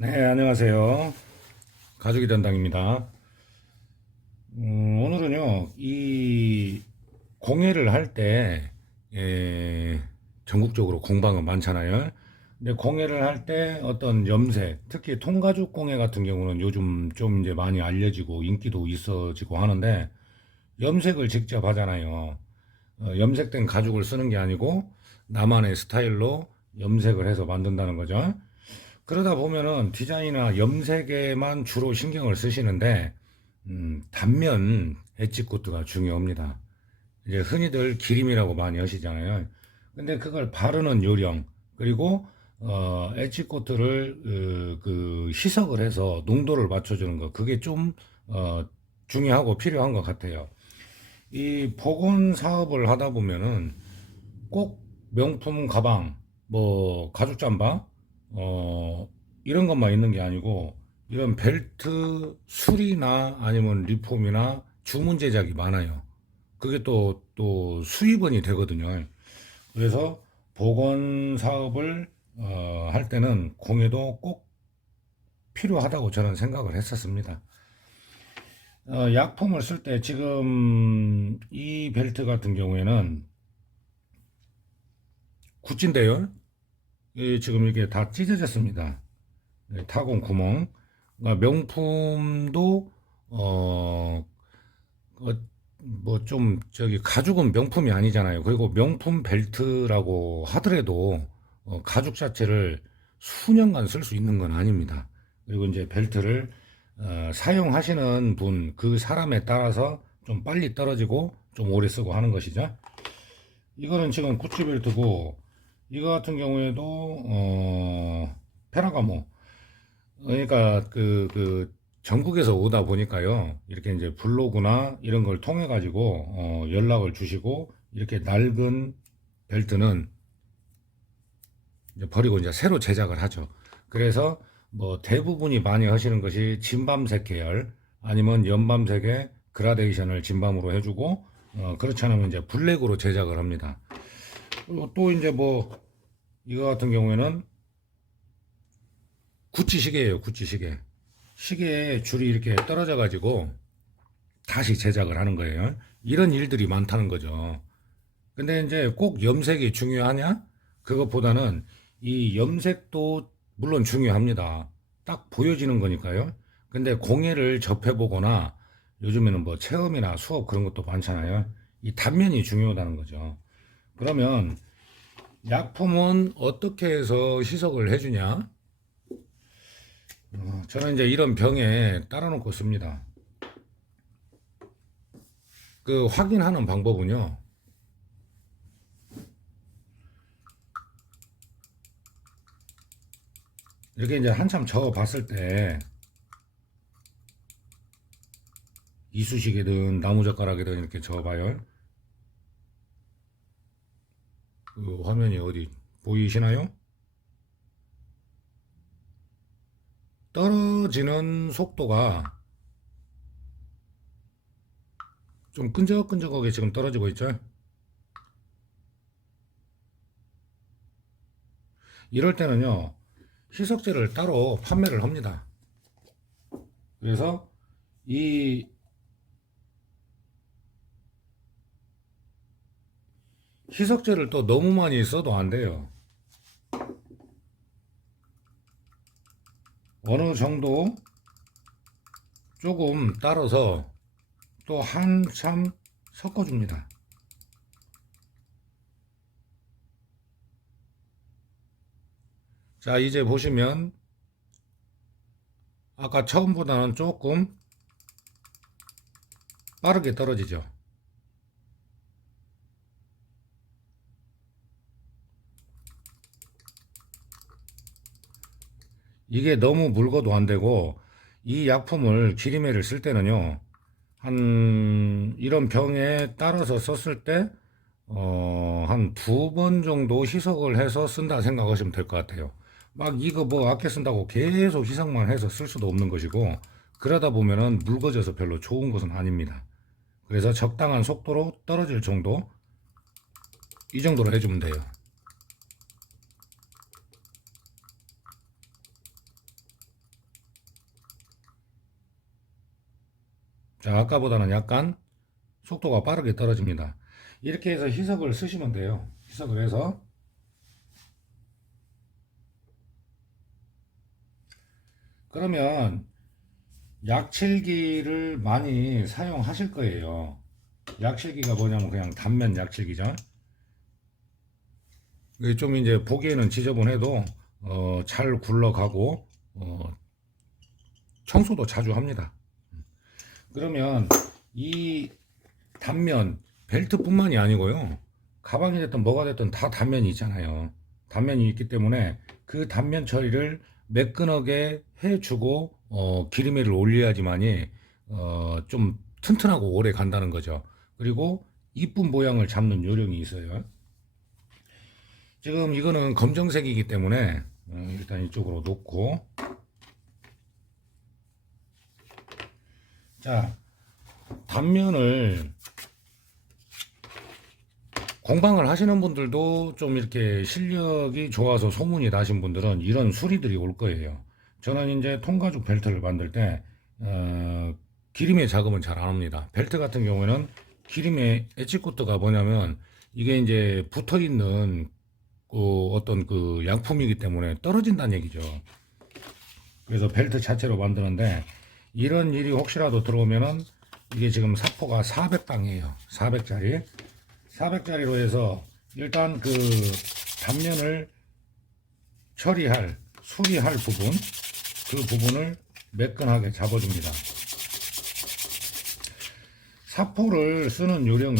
네, 안녕하세요. 가족이 된당입니다. 음, 오늘은요, 이 공예를 할 때, 예, 전국적으로 공방은 많잖아요. 근데 공예를 할 때 어떤 염색, 특히 통가죽 공예 같은 경우는 요즘 좀 이제 많이 알려지고 인기도 있어지고 하는데, 염색을 직접 하잖아요. 어, 염색된 가죽을 쓰는 게 아니고, 나만의 스타일로 염색을 해서 만든다는 거죠. 그러다 보면은 디자인이나 염색에만 주로 신경을 쓰시는데 음, 단면 엣지 코트가 중요합니다. 이제 흔히들 기림이라고 많이 하시잖아요. 근데 그걸 바르는 요령 그리고 어, 엣지 코트를 어, 그 희석을 해서 농도를 맞춰주는 거 그게 좀 어, 중요하고 필요한 것 같아요. 이 복원 사업을 하다 보면은 꼭 명품 가방, 뭐 가죽 잠바 어, 이런 것만 있는 게 아니고, 이런 벨트 술이나 아니면 리폼이나 주문 제작이 많아요. 그게 또, 또 수입원이 되거든요. 그래서 보건 사업을, 어, 할 때는 공예도 꼭 필요하다고 저는 생각을 했었습니다. 어, 약품을 쓸 때 지금 이 벨트 같은 경우에는 구찌인데요. 이 지금 이게 다 찢어졌습니다. 네, 타공 구멍. 그러니까 명품도 어, 뭐 좀 저기 가죽은 명품이 아니잖아요. 그리고 명품 벨트라고 하더라도 어, 가죽 자체를 수년간 쓸 수 있는 건 아닙니다. 그리고 이제 벨트를 어, 사용하시는 분 그 사람에 따라서 좀 빨리 떨어지고 좀 오래 쓰고 하는 것이죠. 이거는 지금 구찌 벨트고 이거 같은 경우에도 어 페라가모 그러니까 그, 그 전국에서 오다 보니까요. 이렇게 이제 블로그나 이런 걸 통해 가지고 어 연락을 주시고 이렇게 낡은 벨트는 이제 버리고 이제 새로 제작을 하죠. 그래서 뭐 대부분이 많이 하시는 것이 진밤색 계열 아니면 연밤색의 그라데이션을 진밤으로 해주고 어 그렇지 않으면 이제 블랙으로 제작을 합니다 그리고 또 이제 뭐 이거 같은 경우에는 구찌 시계예요. 구찌 시계. 시계에 줄이 이렇게 떨어져 가지고 다시 제작을 하는 거예요. 이런 일들이 많다는 거죠. 근데 이제 꼭 염색이 중요하냐? 그것보다는 이 염색도 물론 중요합니다. 딱 보여지는 거니까요. 근데 공예를 접해보거나 요즘에는 뭐 체험이나 수업 그런 것도 많잖아요. 이 단면이 중요하다는 거죠. 그러면 약품은 어떻게 해서 희석을 해주냐? 어, 저는 이제 이런 병에 따라놓고 씁니다. 그 확인하는 방법은요. 이렇게 이제 한참 저어 봤을 때 이쑤시개든 나무젓가락이든 이렇게 저어봐요. 그 화면이 어디 보이시나요? 떨어지는 속도가 좀 끈적끈적하게 지금 떨어지고 있죠. 이럴 때는요, 희석제를 따로 판매를 합니다. 그래서 이 희석제를 또 너무 많이 써도 안 돼요. 어느 정도 조금 따라서 또 한참 섞어줍니다. 자, 이제 보시면 아까 처음보다는 조금 빠르게 떨어지죠. 이게 너무 묽어도 안 되고 이 약품을 기리매를 쓸 때는요 한 이런 병에 따라서 썼을 때 어, 한 두 번 정도 희석을 해서 쓴다 생각하시면 될 것 같아요. 막 이거 뭐 아껴 쓴다고 계속 희석만 해서 쓸 수도 없는 것이고 그러다 보면은 묽어져서 별로 좋은 것은 아닙니다. 그래서 적당한 속도로 떨어질 정도 이 정도로 해주면 돼요 자, 아까보다는 약간 속도가 빠르게 떨어집니다. 이렇게 해서 희석을 쓰시면 돼요. 희석을 해서 그러면 약칠기를 많이 사용하실 거예요. 약칠기가 뭐냐면 그냥 단면 약칠기죠. 좀 이제 보기에는 지저분해도 어, 잘 굴러가고 어, 청소도 자주 합니다. 그러면 이 단면 벨트뿐만이 아니고요. 가방이 됐든 뭐가 됐든 다 단면이 있잖아요. 단면이 있기 때문에 그 단면 처리를 매끈하게 해주고 어, 기름에를 올려야지만이 어, 좀 튼튼하고 오래 간다는 거죠. 그리고 이쁜 모양을 잡는 요령이 있어요. 지금 이거는 검정색이기 때문에 어, 일단 이쪽으로 놓고 자 단면을 공방을 하시는 분들도 좀 이렇게 실력이 좋아서 소문이 나신 분들은 이런 수리들이 올 거예요. 저는 이제 통가죽 벨트를 만들 때 어, 기름의 작업은 잘 안 합니다. 벨트 같은 경우에는 기름의 엣지코트가 뭐냐면 이게 이제 붙어 있는 그 어떤 그 양품이기 때문에 떨어진다는 얘기죠. 그래서 벨트 자체로 만드는데 이런 일이 혹시라도 들어오면은 이게 지금 사포가 400방이에요. 400짜리. 400짜리로 해서 일단 그 단면을 처리할, 수리할 부분, 그 부분을 매끈하게 잡아줍니다. 사포를 쓰는 요령은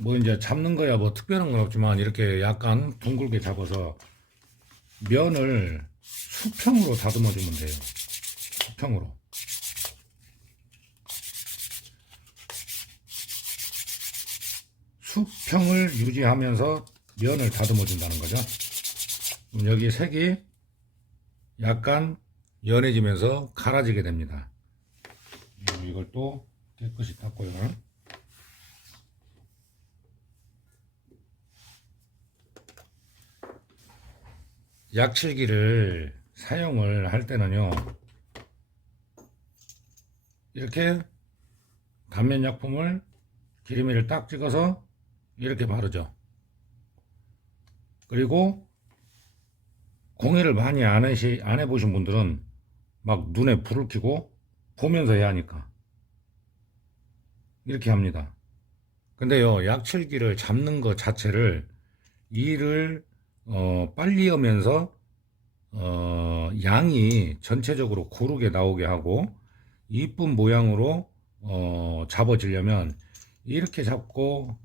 뭐 이제 잡는 거야 뭐 특별한 건 없지만 이렇게 약간 둥글게 잡아서 면을 수평으로 다듬어 주면 돼요. 수평으로. 수평을 유지하면서 면을 다듬어 준다는 거죠. 여기 색이 약간 연해지면서 갈아지게 됩니다. 이걸 또 깨끗이 닦고요. 약칠기를 사용을 할 때는요 이렇게 단면 약품을 기름이를 딱 찍어서 이렇게 바르죠. 그리고 공예를 많이 안, 해시, 안 해보신 분들은 막 눈에 불을 켜고 보면서 해야 하니까. 이렇게 합니다. 근데요 약칠기를 잡는 것 자체를 일을 어, 빨리 하면서 어, 양이 전체적으로 고르게 나오게 하고 이쁜 모양으로 어, 잡아지려면 이렇게 잡고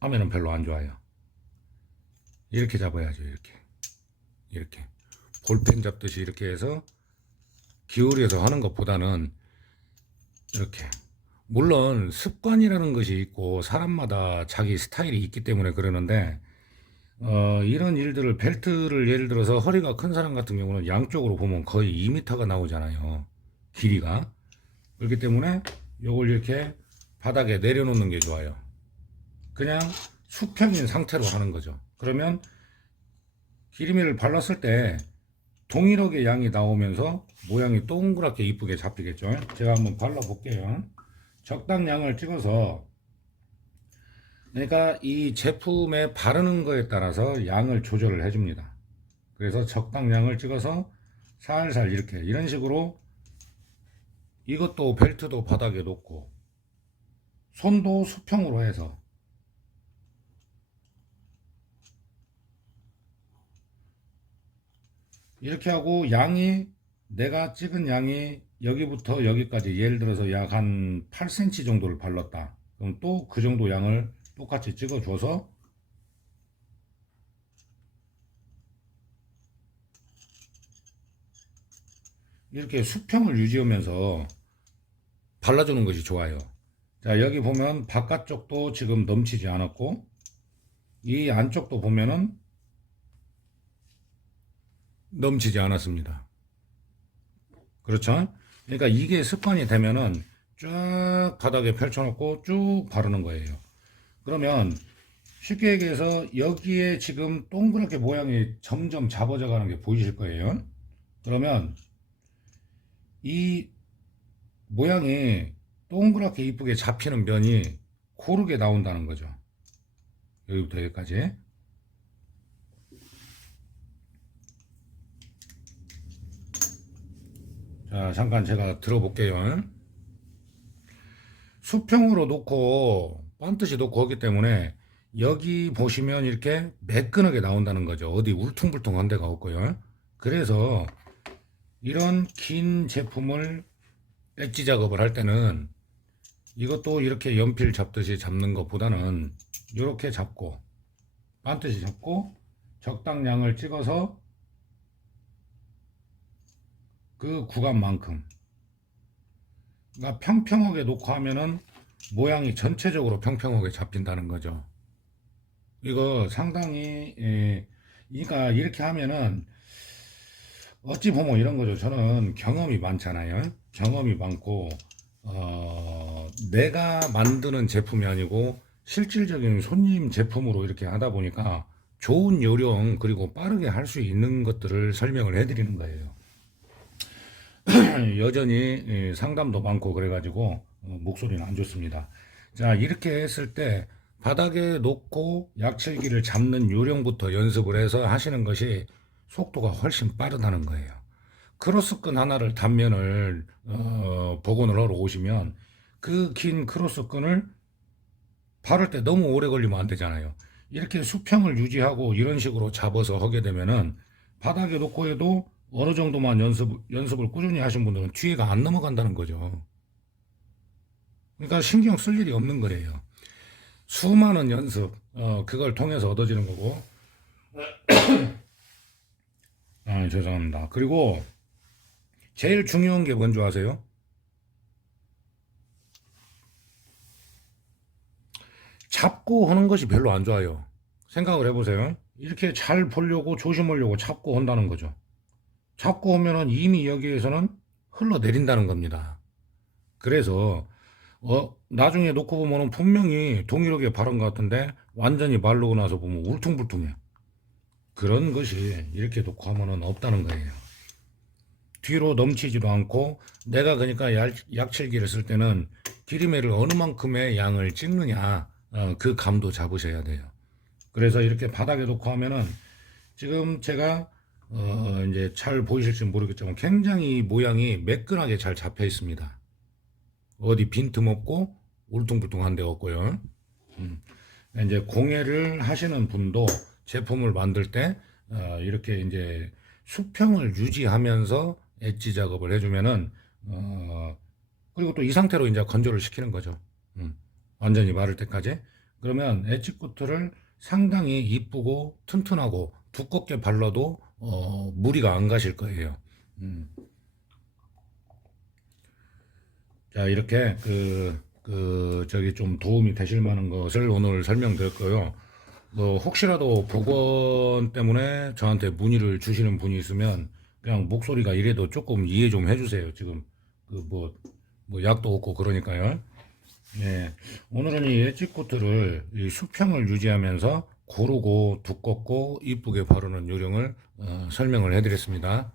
하면은 별로 안 좋아요. 이렇게 잡아야죠. 이렇게 이렇게 볼펜 잡듯이 이렇게 해서 기울여서 하는 것보다는 이렇게 물론 습관이라는 것이 있고 사람마다 자기 스타일이 있기 때문에 그러는데 어, 이런 일들을 벨트를 예를 들어서 허리가 큰 사람 같은 경우는 양쪽으로 보면 거의 2m가 나오잖아요. 길이가. 그렇기 때문에 요걸 이렇게 바닥에 내려놓는 게 좋아요. 그냥 수평인 상태로 하는 거죠. 그러면 기름이를 발랐을 때 동일하게 양이 나오면서 모양이 동그랗게 이쁘게 잡히겠죠. 제가 한번 발라볼게요. 적당량을 찍어서 그러니까 이 제품에 바르는 거에 따라서 양을 조절을 해줍니다. 그래서 적당량을 찍어서 살살 이렇게 이런 식으로 이것도 벨트도 바닥에 놓고 손도 수평으로 해서 이렇게 하고 양이 내가 찍은 양이 여기부터 여기까지 예를 들어서 약 한 8cm 정도를 발랐다. 그럼 또 그 정도 양을 똑같이 찍어줘서 이렇게 수평을 유지하면서 발라주는 것이 좋아요. 자, 여기 보면 바깥쪽도 지금 넘치지 않았고, 이 안쪽도 보면은 넘치지 않았습니다. 그렇죠? 그러니까 이게 습관이 되면은 쭉 바닥에 펼쳐놓고 쭉 바르는 거예요. 그러면 쉽게 얘기해서 여기에 지금 동그랗게 모양이 점점 잡아져 가는 게 보이실 거예요. 그러면 이 모양이 동그랗게 이쁘게 잡히는 면이 고르게 나온다는 거죠. 여기부터 여기까지. 자, 잠깐 제가 들어볼게요. 수평으로 놓고 반듯이 놓고 하기 때문에 여기 보시면 이렇게 매끈하게 나온다는 거죠. 어디 울퉁불퉁한 데가 없고요. 그래서 이런 긴 제품을 엣지 작업을 할 때는 이것도 이렇게 연필 잡듯이 잡는 것보다는 이렇게 잡고 반듯이 잡고 적당량을 찍어서 그 구간만큼 그러니까 평평하게 놓고 하면은 모양이 전체적으로 평평하게 잡힌다는 거죠. 이거 상당히 예, 그러니까 이렇게 하면은 어찌 보면 이런 거죠. 저는 경험이 많잖아요. 경험이 많고 어, 내가 만드는 제품이 아니고 실질적인 손님 제품으로 이렇게 하다 보니까 좋은 요령 그리고 빠르게 할 수 있는 것들을 설명을 해드리는 거예요. 여전히 예, 상담도 많고 그래가지고 어, 목소리는 안 좋습니다. 자 이렇게 했을 때 바닥에 놓고 약칠기를 잡는 요령부터 연습을 해서 하시는 것이 속도가 훨씬 빠르다는 거예요. 크로스끈 하나를 단면을 어, 복원을 하러 오시면 그 긴 크로스끈을 바를 때 너무 오래 걸리면 안 되잖아요. 이렇게 수평을 유지하고 이런 식으로 잡아서 하게 되면은 바닥에 놓고 해도 어느 정도만 연습, 연습을 꾸준히 하신 분들은 뒤에가 안 넘어간다는 거죠. 그러니까 신경 쓸 일이 없는 거예요. 수많은 연습, 어, 그걸 통해서 얻어지는 거고. 아, 죄송합니다. 그리고 제일 중요한 게 뭔지 아세요? 잡고 하는 것이 별로 안 좋아요. 생각을 해보세요. 이렇게 잘 보려고 조심하려고 잡고 한다는 거죠. 잡고 오면은 이미 여기에서는 흘러내린다는 겁니다. 그래서 어 나중에 놓고 보면은 분명히 동일하게 바른 것 같은데 완전히 마르고 나서 보면 울퉁불퉁해. 그런 것이 이렇게 놓고 하면은 없다는 거예요. 뒤로 넘치지도 않고 내가 그러니까 약, 약칠기를 쓸 때는 기름에를 어느 만큼의 양을 찍느냐 어, 그 감도 잡으셔야 돼요. 그래서 이렇게 바닥에 놓고 하면은 지금 제가 어, 이제 잘 보이실지 모르겠지만 굉장히 모양이 매끈하게 잘 잡혀 있습니다. 어디 빈틈 없고 울퉁불퉁한 데 없고요. 음. 이제 공예를 하시는 분도 제품을 만들 때 어, 이렇게 이제 수평을 유지하면서 엣지 작업을 해주면은 어, 그리고 또 이 상태로 이제 건조를 시키는 거죠. 음. 완전히 마를 때까지. 그러면 엣지 코트를 상당히 이쁘고 튼튼하고 두껍게 발라도 어, 무리가 안 가실 거예요. 음. 자, 이렇게 그, 그, 저기 좀 도움이 되실 만한 것을 오늘 설명드렸고요. 뭐, 혹시라도 복원 때문에 저한테 문의를 주시는 분이 있으면 그냥 목소리가 이래도 조금 이해 좀 해주세요. 지금 그 뭐, 뭐 약도 없고 그러니까요. 네. 오늘은 이 엣지 코트를 이 수평을 유지하면서 고르고 두껍고 이쁘게 바르는 요령을 어, 설명을 해드렸습니다.